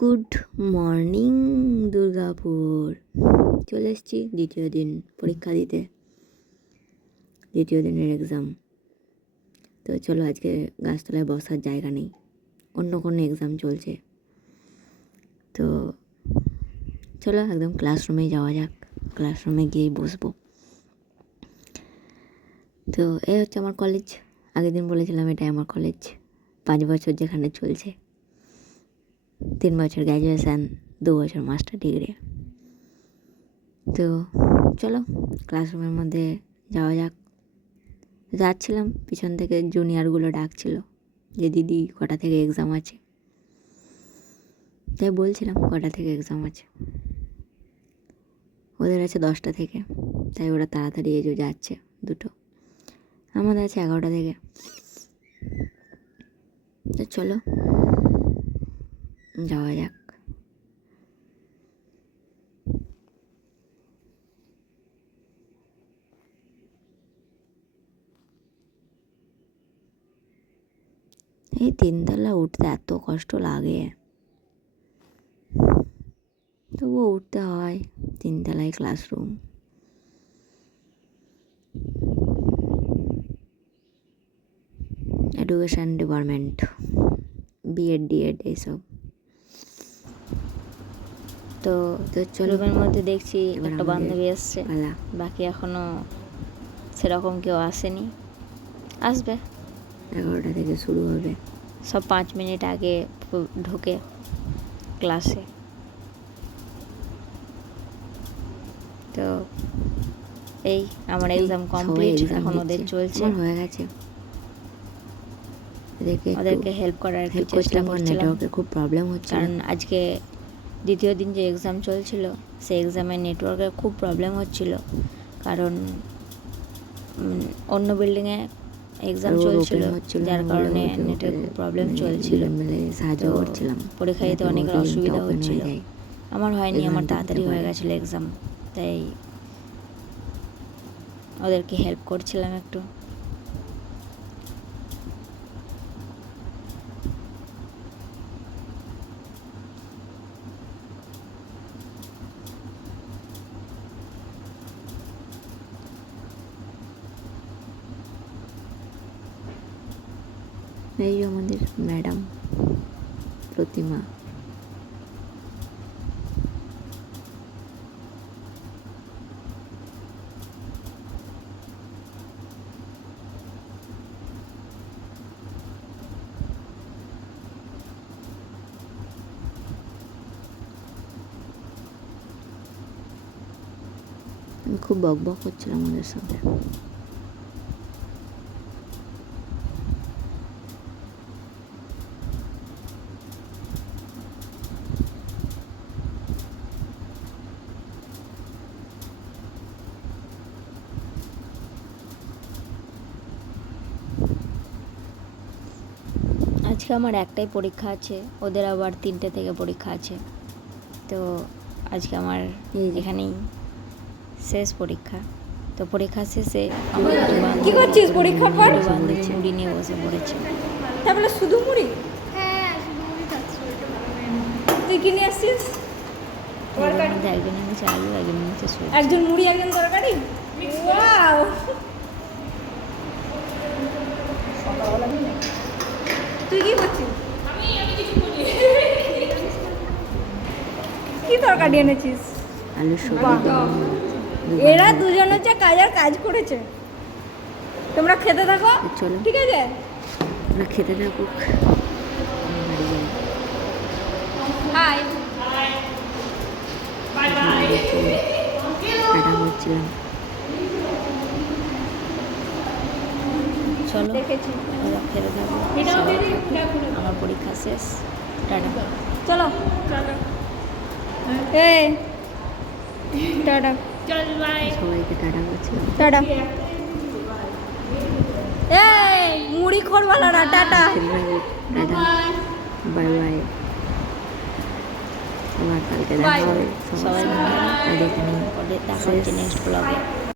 Good morning Durgapur. চলে এসেছি দ্বিতীয় দিন পরীক্ষা দিতে, দ্বিতীয় দিনের এক্সাম। তো চলো, আজকে গাছতলায় বসার জায়গা নেই, অন্য কোনো এক্সাম চলছে। তো চলো একদম ক্লাসরুমেই যাওয়া যাক, ক্লাসরুমে গিয়েই বসবো। তো এই হচ্ছে আমার কলেজ। আগের দিন বলেছিলাম এটাই আমার কলেজ। 5 বছর যেখানে চলছে, 3 বছর গ্র্যাজুয়েশান, 2 বছর মাস্টার ডিগ্রি। তো চলো ক্লাসরুমের মধ্যে যাওয়া যাক। যাচ্ছিলাম, পিছন থেকে জুনিয়রগুলো ডাকছিল যে দিদি কটা থেকে এক্সাম আছে। তাই বলছিলাম কটা থেকে এক্সাম আছে। ওদের আছে 10টা থেকে, তাই ওরা তাড়াতাড়ি এসে যাচ্ছে দুটো। আমাদের আছে 11টা থেকে। তো চলো যাওয়া যাক। এই 3তলা উঠতে এত কষ্ট লাগে, তবুও উঠতে হয়। 3তলায় classroom. Education department, BEd DEd এইসব। তো চলো, রুমের মধ্যে দেখছি একটা বান্ধবী এসছে, বাকি এখনো সেরকম কেউ আসেনি, আসবে। 11টা থেকে শুরু হবে। সব 5 মিনিট আগে ঢোকে ক্লাসে। তো এই আমার এক্সাম কমপ্লিট, এখন ওদের চলছে। হয়ে গেছে। ওদেরকে হেল্প করার একটু চেষ্টা করছিলাম। নেটওয়ার্কের খুব প্রবলেম হচ্ছে, কারণ আজকে দ্বিতীয় দিন যে এক্সাম চলছিল, সেই এক্সামে নেটওয়ার্কের খুব প্রবলেম হচ্ছিল। কারণ অন্য বিল্ডিংয়ে এক্সাম চলছিল, যার কারণে নেটের খুব প্রবলেম চলছিল। সাহায্য করছিলাম, পরীক্ষা দিতে অনেকের অসুবিধা হচ্ছিল। আমার হয়নি, আমার তাড়াতাড়ি হয়ে গেছিলো এক্সাম, তাই ওদেরকে হেল্প করছিলাম একটু। এই আমাদের ম্যাডাম প্রতিমা। আমি খুব বকবক করছিলাম ওদের সাথে। আজকে আমার একটাই পরীক্ষা আছে, ওদের আবার 3টে থেকে পরীক্ষা আছে। তো আজকে আমার এখানেই শেষ পরীক্ষা। তো পরীক্ষা শেষে আমার কি করছিস পরীক্ষার পর? বান্ধবী মুড়ি নিয়ে বসে পড়েছে। তাহলে শুধু মুড়ি? হ্যাঁ, শুধু মুড়ি খাচ্ছি। তুই কি নিয়ে আসছিস? তরকারি। একজন এনেছে আলু, একজন এনেছে সবজি। একজন মুড়ি, একজন তরকারি। ওয়াও! তুই কি করছিস? আমি কিছু করি। কি তরকারি এনেছিস? আলু সবজি। এরা দুজন হচ্ছে কাজ করেছে। তোমরা খেতে থাকো, চলো ঠিক আছে? ওরা খেতে থাকুক। High bye bye. টাটা করছিলাম। চলো দেখেছি। ওরা খেতে থাকো, আমার পরীক্ষা শেষ। টাটা। চলো এই টাটা। চল বাই। সবাইকে টাটা করছিলাম। টাটা। এই মুড়ি খোরওয়ালারা টাটা। Tata, bye bye. আবার কালকে দেখা হবে সবাই আর এখানে দেখা হচ্ছে নেক্সট ব্লগে।